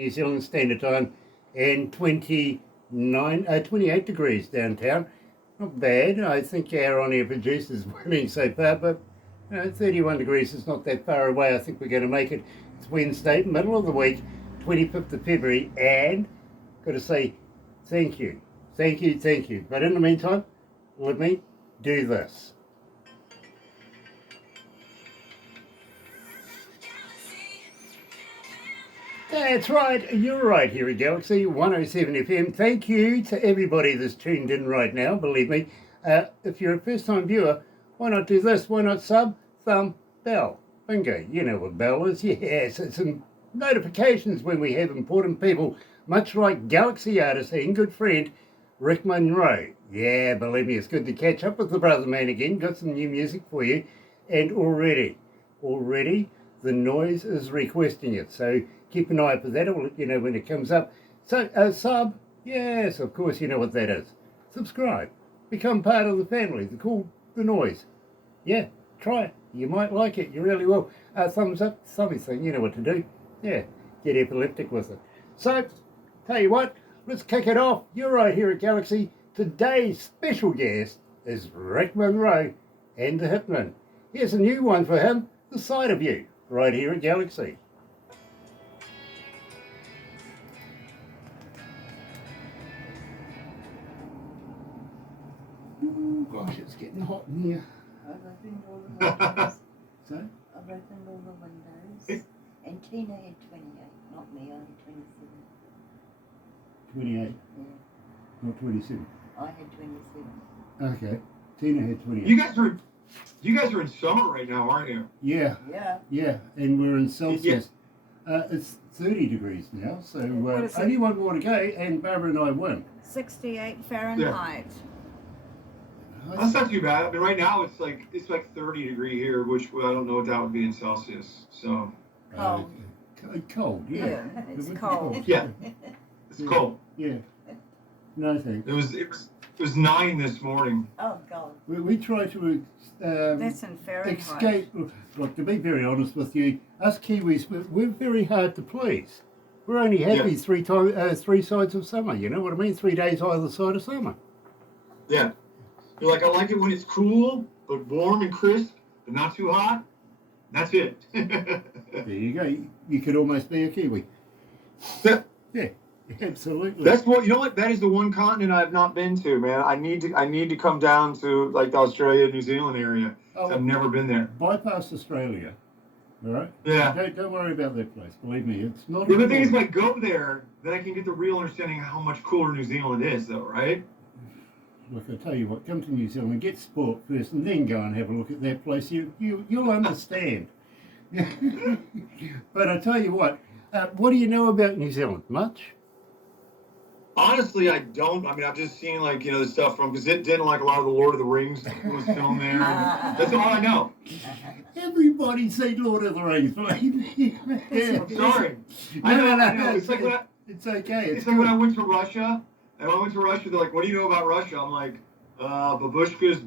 New Zealand Standard Time, and 28 degrees downtown. Not bad. I think our on-air producer's winning so far, but 31 degrees is not that far away. I think we're going to make it. It's Wednesday, middle of the week, 25th of February, and got to say thank you. Thank you, thank you. But in the meantime, let me do this. That's right, you're right here at Galaxy 107 FM. Thank you to everybody that's tuned in right now, believe me. If you're a first-time viewer, why not do this? Why not sub, thumb, bell? Bingo, you know what bell is. Yes, it's some notifications when we have important people, much like Galaxy artist and good friend, Rick Monroe. Yeah, believe me, it's good to catch up with the brother man again. Got some new music for you. And already, the noise is requesting it. So keep an eye out for that. I'll let you know when it comes up. So, sub, yes, of course you know what that is. Subscribe. Become part of the family. The noise. Yeah, try it. You might like it. You really will. Thumbs up, something. You know what to do. Yeah, get epileptic with it. So, tell you what, let's kick it off. You're right here at Galaxy. Today's special guest is Rick Monroe and the Hitman. Here's a new one for him, The Side of You, right here at Galaxy. Oh gosh, it's getting hot in here. I've opened all the windows. So? I've opened all the windows. And Tina had 28, not me, I had 27. 28? Yeah. Not 27? I had 27. Okay. Tina had 28. You guys are in summer right now, aren't you? Yeah. Yeah. Yeah, and we're in Celsius. It's 30 degrees now, so only one more to go, and Barbara and I win. 68 Fahrenheit. That's not too bad. I mean, right now it's like 30 degree here, which I don't know what that would be in Celsius. So Cold. Cold, yeah. Yeah, it's cold. yeah, it's cold. Yeah. No thanks. It was 9 this morning. Oh, God. We try to That's in Fahrenheit. escape. Look, to be very honest with you, us Kiwis, we're very hard to please. We're only happy three sides of summer. You know what I mean? 3 days either side of summer. Yeah. You're like, I like it when it's cool, but warm and crisp, but not too hot. That's it. There you go. You could almost be a Kiwi. Yeah. Yeah, absolutely. That's what, you know what? That is the one continent I have not been to, man. I need to come down to like the Australia, New Zealand area. Oh, I've never been there. Bypass Australia. All right? Yeah. Don't worry about that place. Believe me, it's not. Yeah, the thing is, if I go there, then I can get the real understanding of how much cooler New Zealand is, though, right? Look, I tell you what, come to New Zealand, get sport first, and then go and have a look at that place. You'll understand. But I tell you what do you know about New Zealand? Much? Honestly, I don't. I mean, I've just seen the stuff from, because it didn't like a lot of the Lord of the Rings was filmed there. That's all I know. Everybody say Lord of the Rings, please. Yeah. I'm sorry. No. It's like it's okay. It's like when I went to Russia. And when I went to Russia, they're like, "What do you know about Russia?" I'm like, "Babushkas,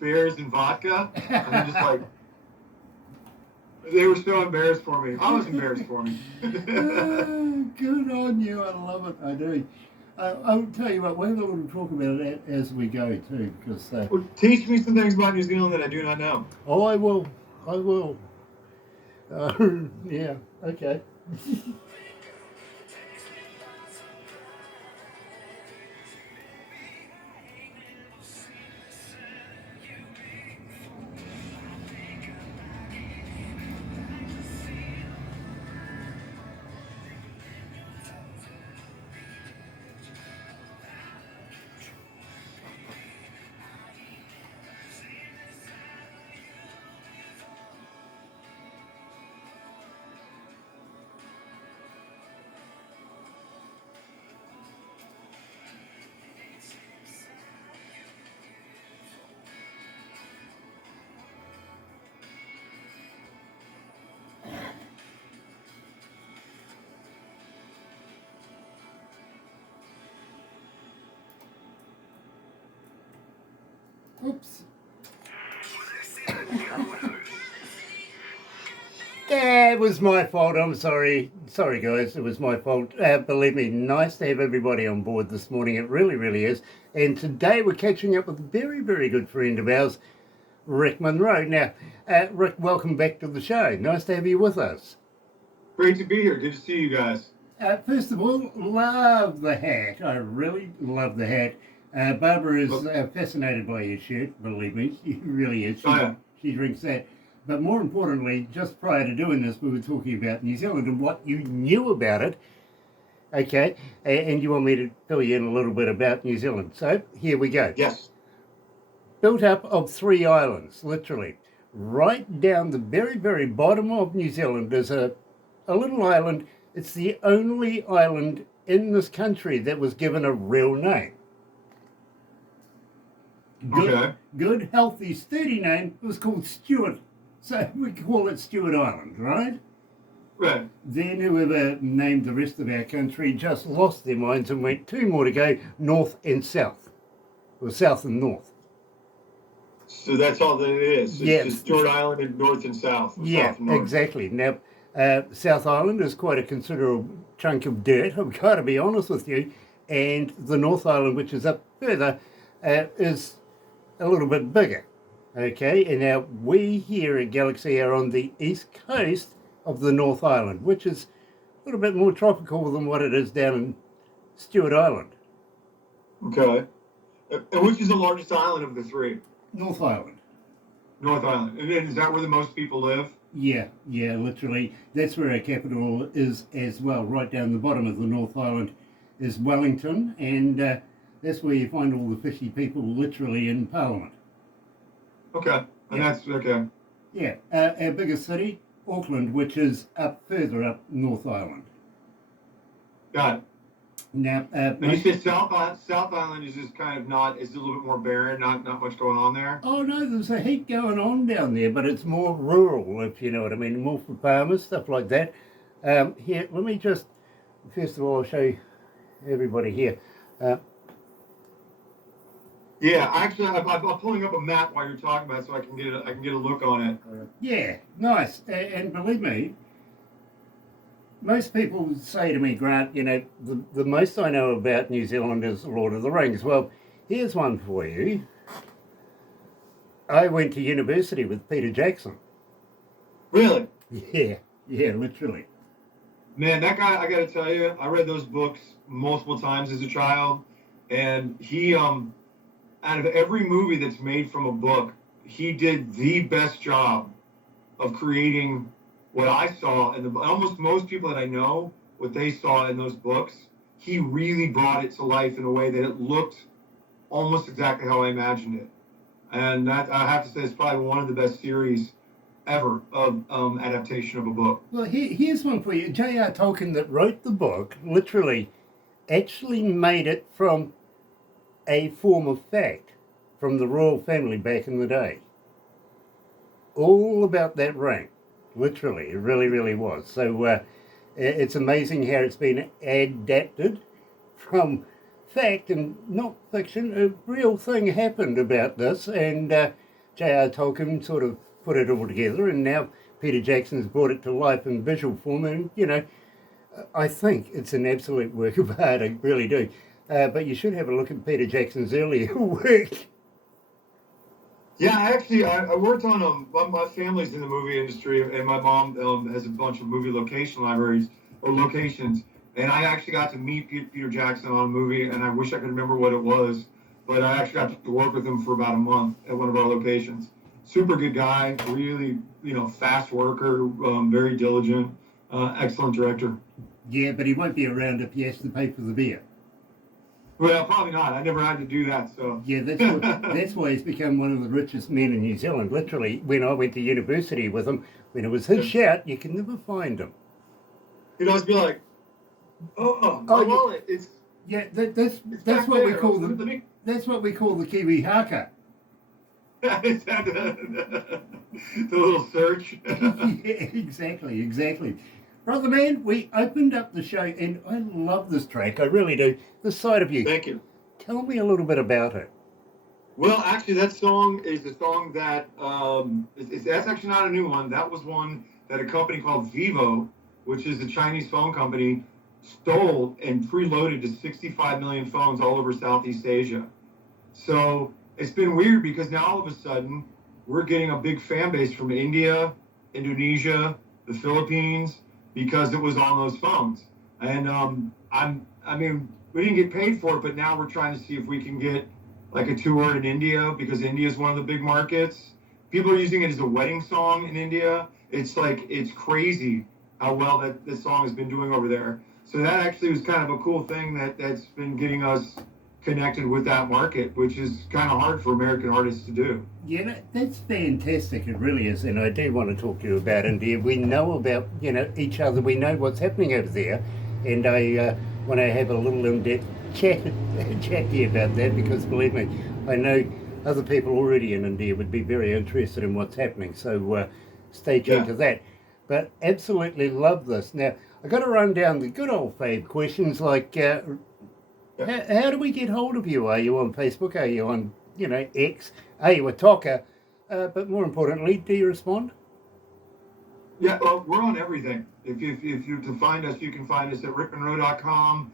bears, and vodka." And they're just like, they were so embarrassed for me. I was embarrassed for me. Good on you. I love it. I do. I'll tell you what, we'll have a little talk about it as we go too, because. Well, teach me some things about New Zealand that I do not know. Oh, I will. Yeah. Okay. Oops. It was my fault. I'm sorry. Sorry, guys. It was my fault. Believe me, nice to have everybody on board this morning. It really, really is. And today we're catching up with a very, very good friend of ours, Rick Monroe. Now, Rick, welcome back to the show. Nice to have you with us. Great to be here. Good to see you guys. First of all, love the hat. I really love the hat. Barbara is fascinated by your shirt, believe me. She really is. She drinks that. But more importantly, just prior to doing this, we were talking about New Zealand and what you knew about it. Okay, and you want me to fill you in a little bit about New Zealand. So here we go. Yes. Built up of 3 islands, literally. Right down the very, very bottom of New Zealand is a little island. It's the only island in this country that was given a real name. Good, healthy, sturdy name. It was called Stewart. So we call it Stewart Island, right? Right. Then whoever named the rest of our country just lost their minds and went 2 more to go, north and south. Or south and north. So that's all that it is. It's just Stewart Island and north and south. Yeah, south and north. Exactly. Now, South Island is quite a considerable chunk of dirt, I've got to be honest with you. And the North Island, which is up further, is a little bit bigger. Okay, and now we here at Galaxy are on the east coast of the North Island, which is a little bit more tropical than what it is down in Stewart Island. Okay. And which is the largest island of the 3? North Island. North Island. And then is that where the most people live? Yeah, literally. That's where our capital is as well. Right down the bottom of the North Island is Wellington, and that's where you find all the fishy people literally in Parliament. Okay, and that's okay. Yeah, our biggest city, Auckland, which is up further up North Island. Got it. Now, you said South Island is just kind of it's a little bit more barren, not much going on there. Oh no, there's a heap going on down there, but it's more rural, if you know what I mean, more for farmers, stuff like that. Here, let me just, first of all, I'll show everybody here. Yeah, actually, I'm pulling up a map while you're talking about it so I can get a look on it. Yeah, nice. And believe me, most people say to me, Grant, you know, the most I know about New Zealand is Lord of the Rings. Well, here's one for you. I went to university with Peter Jackson. Really? Yeah, literally. Man, that guy, I got to tell you, I read those books multiple times as a child, and he, out of every movie that's made from a book, he did the best job of creating what I saw, and almost most people that I know, what they saw in those books, he really brought it to life in a way that it looked almost exactly how I imagined it. And that, I have to say, is probably one of the best series ever of adaptation of a book. Well, here's one for you. J.R. Tolkien, that wrote the book, literally actually made it from a form of fact from the royal family back in the day. All about that ring. Literally, it really, really was. So it's amazing how it's been adapted from fact and not fiction. A real thing happened about this, and J.R. Tolkien sort of put it all together, and now Peter Jackson's brought it to life in visual form, and, you know, I think it's an absolute work of art, I really do. But you should have a look at Peter Jackson's earlier work. Yeah, actually, I worked on my family's in the movie industry, and my mom has a bunch of movie location libraries or locations, and I actually got to meet Peter Jackson on a movie, and I wish I could remember what it was, but I actually got to work with him for about a month at one of our locations. Super good guy, really, fast worker, very diligent, excellent director. Yeah, but he won't be around if he has to pay for the beer. Well, probably not. I never had to do that, so. Yeah, that's why he's become one of the richest men in New Zealand. Literally, when I went to university with him, when it was his shout, you can never find him. He'd always be like, my wallet, it's... Yeah, that's what we call the... That's what we call the Kiwi haka. The little search. Yeah, exactly. Brother man, we opened up the show, and I love this track. I really do. The Side of You. Thank you. Tell me a little bit about it. Well, actually, that song is a song that that's actually not a new one. That was one that a company called Vivo, which is a Chinese phone company, stole and preloaded to 65 million phones all over Southeast Asia. So it's been weird because now all of a sudden we're getting a big fan base from India, Indonesia, the Philippines, because it was on those phones. And I mean, we didn't get paid for it, but now we're trying to see if we can get like a tour in India, because India is one of the big markets. People are using it as a wedding song in India. It's crazy how well that song has been doing over there. So that actually was kind of a cool thing that's been getting us connected with that market, which is kind of hard for American artists to do. Yeah, that's fantastic. It really is. And I do want to talk to you about India. We know about, each other. We know what's happening over there. And I want to have a little in-depth chat to you about that, because believe me, I know other people already in India would be very interested in what's happening. So stay tuned to that. But absolutely love this. Now, I got to run down the good old fave questions like, how do we get hold of you? Are you on Facebook? Are you on, X? Are you a talker? But more importantly, do you respond? Yeah, well, we're on everything. If you to find us, you can find us at rickmonroe.com.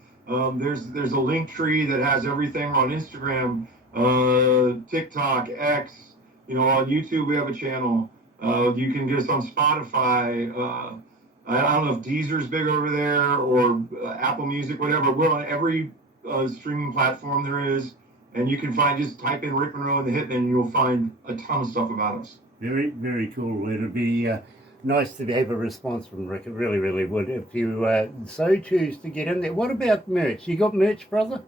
There's a link tree that has everything. We're on Instagram, TikTok, X. On YouTube we have a channel. You can get us on Spotify. I don't know if Deezer's big over there, or Apple Music, whatever. We're on every streaming platform there is, and you can just type in Rick Monroe in the Hitman, and you'll find a ton of stuff about us. Very, very cool. It'll be nice to have a response from Rick. It really, really would, if you so choose to get in there. What about merch? You got merch, brother?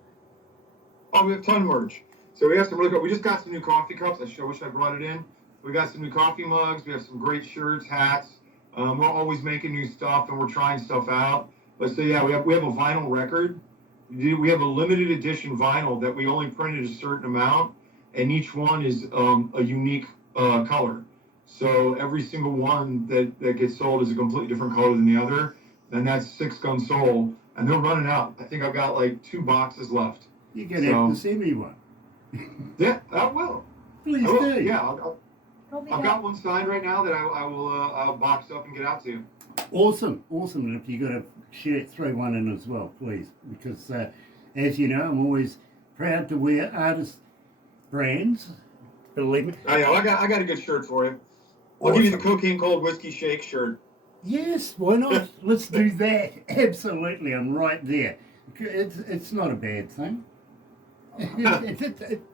Oh, we have a ton of merch. So we have some really good. We just got some new coffee cups. I wish I brought it in. We got some new coffee mugs. We have some great shirts, hats. We're always making new stuff, and we're trying stuff out. But so yeah, we have a vinyl record. We have a limited edition vinyl that we only printed a certain amount, and each one is a unique color. So every single one that gets sold is a completely different color than the other. And that's 6 Gun Soul, and they're running out. I think I've got like 2 boxes left. You're going to have to send me one. Yeah, I will. Please do. Yeah, I've got one signed right now that I will I'll box up and get out to you. Awesome. And if you got a shirt, throw one in as well, please. Because as you know, I'm always proud to wear artist brands. Believe me. I got a good shirt for you. I'll give you the Cocaine Cold Whiskey Shake shirt. Yes, why not? Let's do that. Absolutely, I'm right there. It's not a bad thing.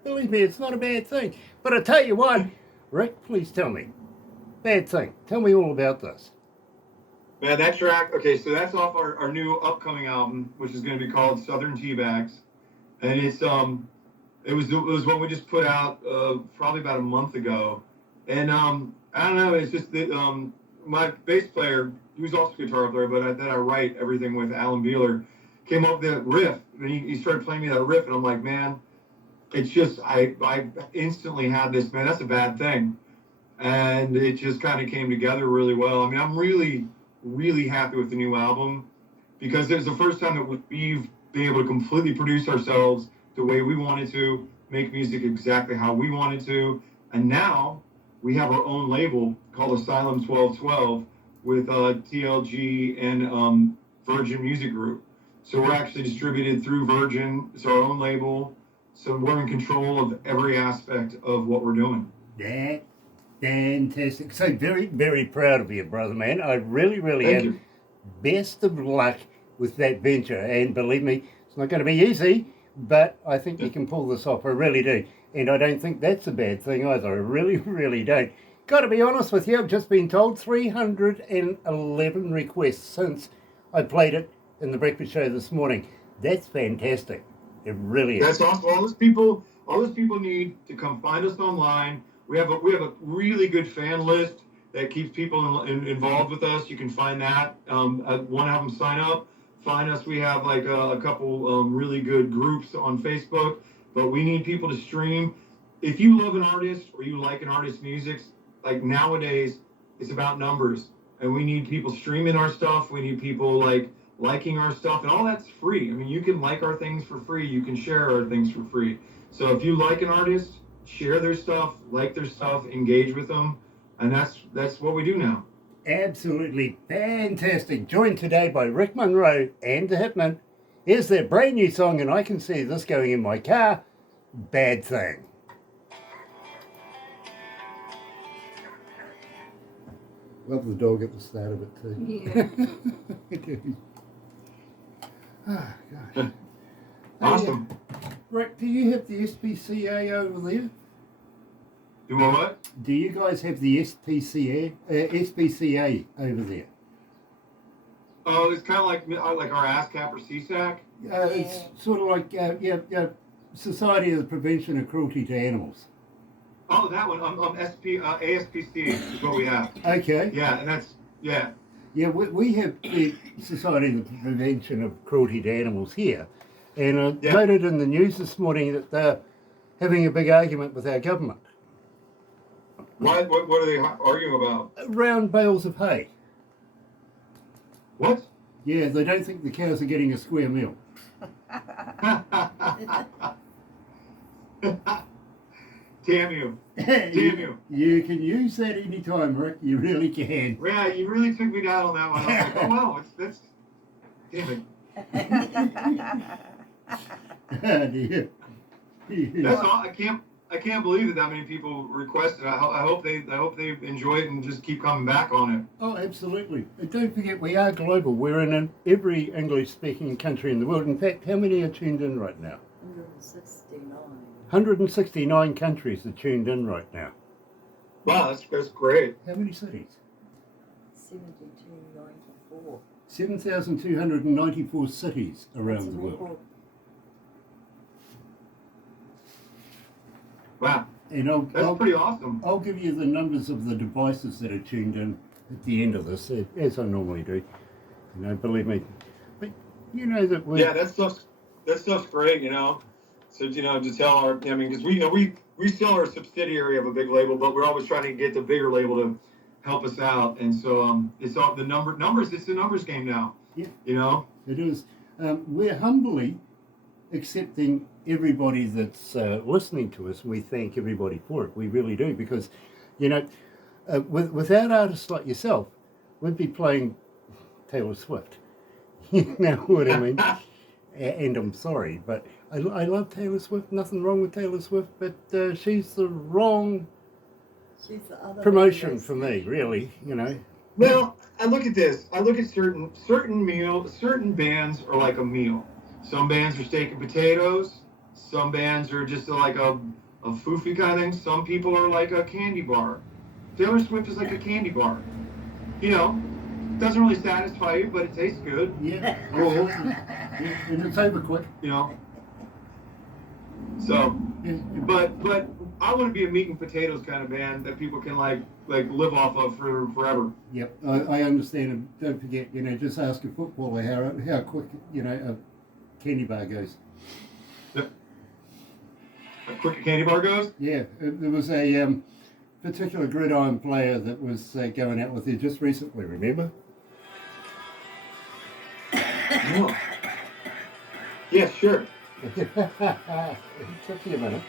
Believe me, it's not a bad thing. But I tell you what, Rick, please tell me. Bad thing. Tell me all about this. Man, that track, okay, so that's off our new upcoming album, which is going to be called Southern Teabags. And it was one we just put out probably about a month ago. And I don't know, it's just that my bass player, who's also a guitar player, but that I write everything with, Alan Beeler, came up with that riff. And he started playing me that riff, and I'm like, man, it's just, I instantly had this, man, that's a bad thing. And it just kind of came together really well. I mean, I'm really, really happy with the new album, because it's the first time that we've been able to completely produce ourselves the way we wanted to, make music exactly how we wanted to. And now we have our own label called Asylum 1212 with TLG and Virgin Music Group. So we're actually distributed through Virgin. It's our own label. So we're in control of every aspect of what we're doing. That's fantastic. So very, very proud of you, brother, man. I really, really Thank am. you. Best of luck with that venture. And believe me, it's not going to be easy, but I think you can pull this off. I really do. And I don't think that's a bad thing either. I really, really don't. Got to be honest with you, I've just been told 311 requests since I played it in the breakfast show this morning. That's fantastic. It really is. That's awesome. All those people need to come find us online. We have a really good fan list that keeps people involved with us. You can find that. Want to have them sign up? Find us. We have like a couple really good groups on Facebook. But we need people to stream. If you love an artist or you like an artist's music, like nowadays, it's about numbers. And we need people streaming our stuff. We need people liking our stuff. And all that's free. I mean, you can like our things for free. You can share our things for free. So if you like an artist, share their stuff, like their stuff, engage with them. And that's what we do now. Absolutely fantastic. Joined today by Rick Monroe and the Hitman. Here's their brand new song, and I can see this going in my car. Bad Thing. Love the dog at the start of it too. Yeah. Ah, gosh. Awesome. Rick, do you have the SPCA over there? Do what? Do you guys have the SPCA over there? Oh, it's kind of like our ASCAP or CSAC. It's sort of like Society of the Prevention of Cruelty to Animals. Oh, that one. ASPC is what we have. Okay. Yeah, and that's yeah. Yeah, we have the Society of the Prevention of Cruelty to Animals here, and I noted in the news this morning that they're having a big argument with our government. What are they arguing about? Around bales of hay. What? Yeah, they don't think the cows are getting a square meal. Damn you. Damn you. You can use that anytime, Rick. You really can. Yeah, you really took me down on that one. I was like, oh wow, that's damn it. Dear. That's all. I can't believe that many people requested. I hope they enjoy it and just keep coming back on it. Oh, absolutely. And don't forget, we are global. We're in every English-speaking country in the world. In fact, how many are tuned in right now? 169. 169 countries are tuned in right now. Wow, that's great. How many cities? 7294. 7,294 cities around the world. Wow, And that's pretty awesome. I'll give you the numbers of the devices that are tuned in at the end of this, as I normally do. You know, believe me. But you know that we. Yeah, that stuff's great. You know, so to tell our, I mean, because we still are a subsidiary of a big label, but we're always trying to get the bigger label to help us out, and so it's all the numbers. It's a numbers game now. Yeah. You know. It is. We're humbly accepting everybody that's listening to us. We thank everybody for it. We really do, because, you know, without artists like yourself, we'd be playing Taylor Swift. You know what I mean? And I'm sorry, but I love Taylor Swift. Nothing wrong with Taylor Swift, but she's the wrong promotion for me, really. You know. Well, I look at this. I look at certain bands are like a meal. Some bands are steak and potatoes. Some bands are just like a foofy kind of thing. Some people are like a candy bar. Taylor Swift is like a candy bar. You know, doesn't really satisfy you, but it tastes good. Yeah. Cool. And it's over quick. You know. So, but I want to be a meat and potatoes kind of band that people can like live off of for forever. Yep, I understand. And don't forget, you know, just ask a footballer how quick, you know, a candy bar goes. A quick candy bar goes? Yeah, there was a particular gridiron player that was going out with you just recently, remember? Oh. Yeah, sure. It took you a minute.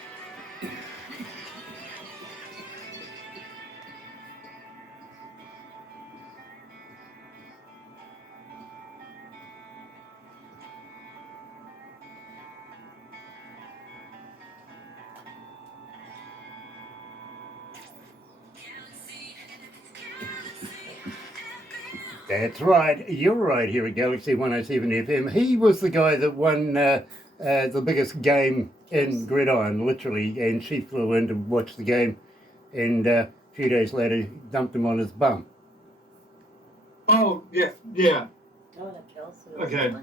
That's right. You're right here at Galaxy 107 FM. He was the guy that won the biggest game in gridiron, literally, and she flew in to watch the game, and a few days later dumped him on his bum. Oh, yeah, yeah. Okay.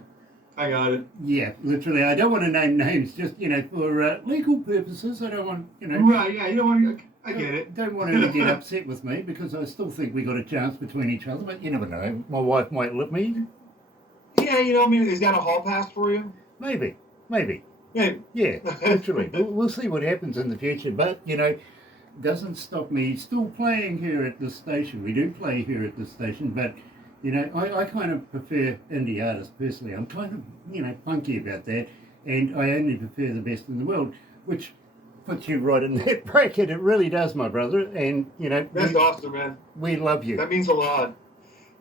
I got it. Yeah, literally. I don't want to name names, just, you know, for legal purposes. I don't want, you know. Right, yeah, you don't want to, I get it. Don't want her to get upset with me, because I still think we got a chance between each other, but you never know. My wife might lip me. Yeah, you know, I mean, is that a hall pass for you? Maybe. Yeah. Yeah, literally. We'll see what happens in the future, but, you know, doesn't stop me still playing here at this station. We do play here at this station, but, you know, I kind of prefer indie artists personally. I'm kind of, you know, punky about that, and I only prefer the best in the world, which puts you right in that bracket. It really does, my brother. And, you know, That's awesome, man. we love you. That means a lot.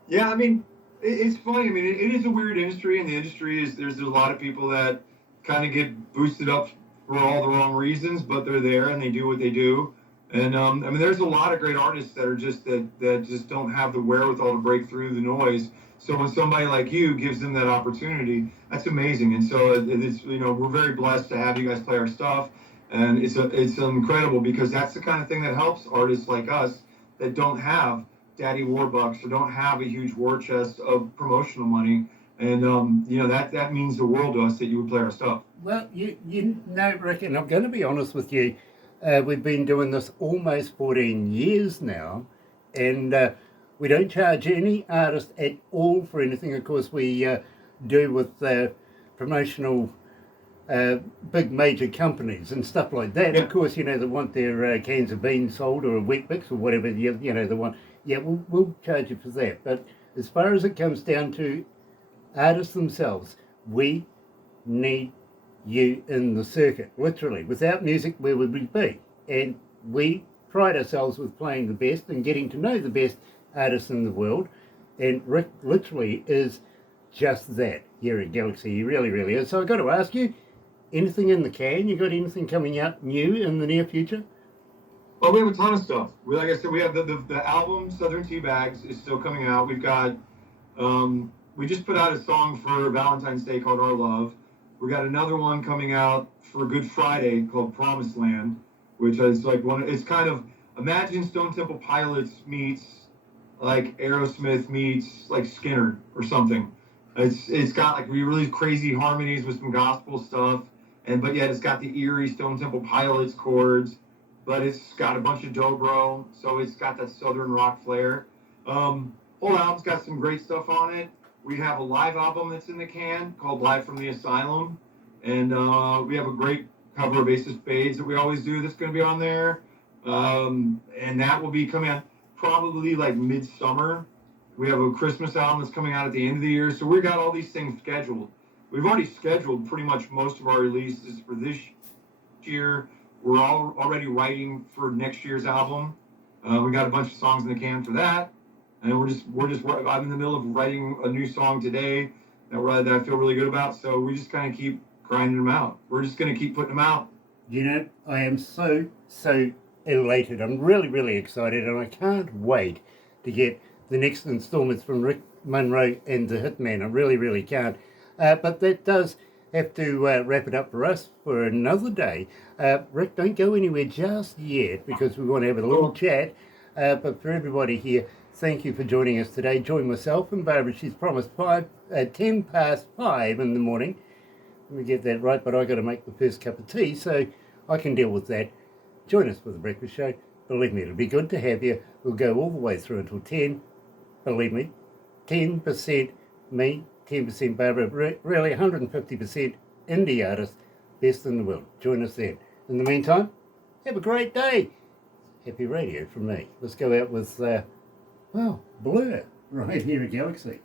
Yeah, I mean, it's funny. I mean, it is a weird industry, and the industry is there's a lot of people that kind of get boosted up for all the wrong reasons, but they're there and they do what they do. And I mean, there's a lot of great artists that are just that just don't have the wherewithal to break through the noise. So when somebody like you gives them that opportunity, that's amazing. And so it's, you know, we're very blessed to have you guys play our stuff, and it's incredible because that's the kind of thing that helps artists like us that don't have daddy warbucks or don't have a huge war chest of promotional money. And you know, that means the world to us that you would play our stuff. Well, you know, Rick, and I'm going to be honest with you. We've been doing this almost 14 years now, and we don't charge any artist at all for anything. Of course, we do with promotional big major companies and stuff like that. Yeah. Of course, you know, they want their cans of beans sold or a wet bix or whatever, you know, they want. Yeah, we'll charge you for that. But as far as it comes down to artists themselves, we need you in the circuit, literally. Without music, where would we be? And we pride ourselves with playing the best and getting to know the best artists in the world. And Rick literally is just that here at Galaxy. He really, really is. So I've got to ask you, anything in the can? You got anything coming out new in the near future? Oh, we have a ton of stuff. Like I said, we have the album Southern Tea Bags is still coming out. We've got, we just put out a song for Valentine's Day called Our Love. We got another one coming out for Good Friday called Promised Land, which is like it's kind of, imagine Stone Temple Pilots meets like Aerosmith meets like Skinner or something. It's got like really crazy harmonies with some gospel stuff, but yet it's got the eerie Stone Temple Pilots chords, but it's got a bunch of dobro, so it's got that southern rock flair. Whole album's got some great stuff on it. We have a live album that's in the can called Live from the Asylum, and we have a great cover of Ace of Spades that we always do that's going to be on there, and that will be coming out probably like midsummer. We have a Christmas album that's coming out at the end of the year, so we got all these things scheduled. We've already scheduled pretty much most of our releases for this year. We're already writing for next year's album. We got a bunch of songs in the can for that. And I'm in the middle of writing a new song today that I feel really good about. So we just kind of keep grinding them out. We're just going to keep putting them out. You know, I am so elated. I'm really, really excited, and I can't wait to get the next installments from Rick Monroe and the Hitman. I really, really can't. But that does have to wrap it up for us for another day. Rick, don't go anywhere just yet because we want to have a little chat. But for everybody here, thank you for joining us today. Join myself and Barbara. She's promised 10 past 5 in the morning. Let me get that right, but I got to make the first cup of tea, so I can deal with that. Join us for the breakfast show. Believe me, it'll be good to have you. We'll go all the way through until 10. Believe me, 10% me, 10% Barbara, really 150% indie artist, best in the world. Join us then. In the meantime, have a great day. Happy radio from me. Let's go out with, Blur, right here at Galaxy.